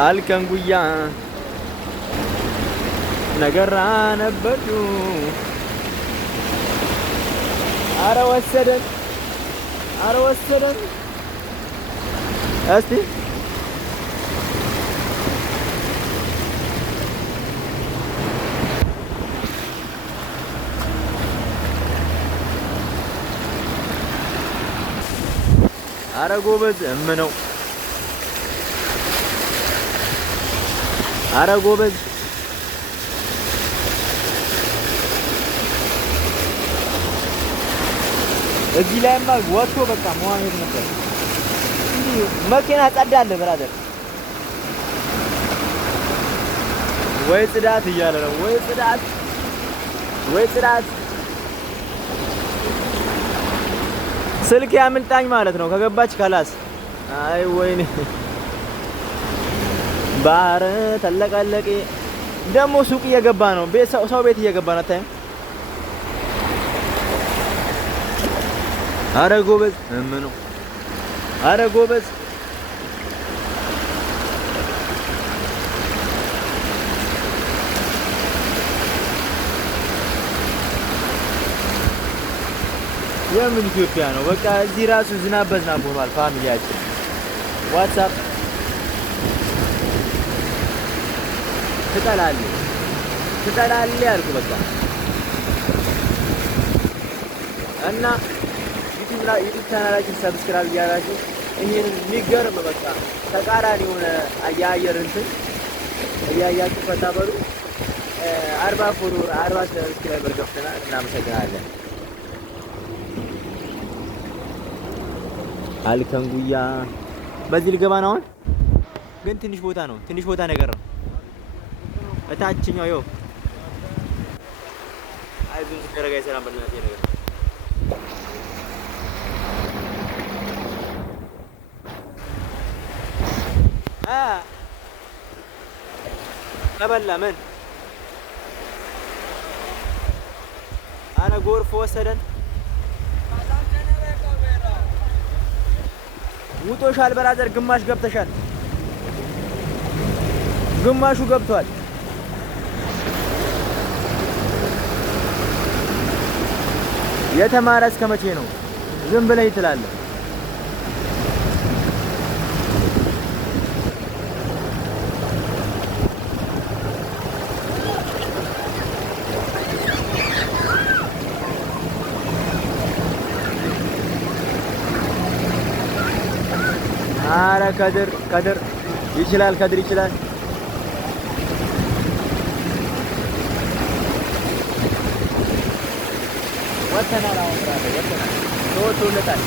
አልከንጉያ ነገራ ነበዱ አረ ወሰደን እስቲ አረ ጎበዝ እምነው አረ ጎበዝ እዚህ ላይማ ወጥቶ በቃ መዋኘት ነበር። እንዴ መኪና ጸዳለ ብራዘር ወይ ጽዳት እያለ ነው ወይ ጽዳት ስልክ ያምልጣኝ ማለት ነው ከገባች ካላስ አይ ወይኔ ባህር ተለቀለቀ ደግሞ ሱቅ እየገባ ነው ሰው ቤት እየገባ ነው ታይም አረ ጎበዝ እምኑ አረ ጎበዝ የምን ኢትዮጵያ ነው በቃ እዚህ ራሱ ዝናብ በዝናብ ሆኗል ፋሚሊያችን ዋትስአፕ ትጠላለህ ያልኩ በቃ እና ዩቲዩብ ቻናላችን ሰብስክራይብ እያደረጋችሁ ይሄን የሚገርም በቃ ተቃራኒ የሆነ የአየር እንትን እያያችሁ ፈታ በሉ 40 ፎሎወር 40 ሰብስክራይበር ገብተናል እናመሰግናለን አልከንጉያ በዚህ ልገባ ነው አሁን ግን ትንሽ ቦታ ነገር ነው እታችኛው ይኸው አይዞህ ተረጋጋ ሰላም በእናትህ ነገር ተበላ ምን አረ ጎርፍ ወሰደን ውጦሻል ብራዘር ግማሽ ገብተሻል ግማሹ ገብቷል የተማረ እስከ መቼ ነው ዝም ብለህ ትላለህ አረ ከድር ይችላል ወተናል አሁን ብራዘር ወተናል ተወቶለታል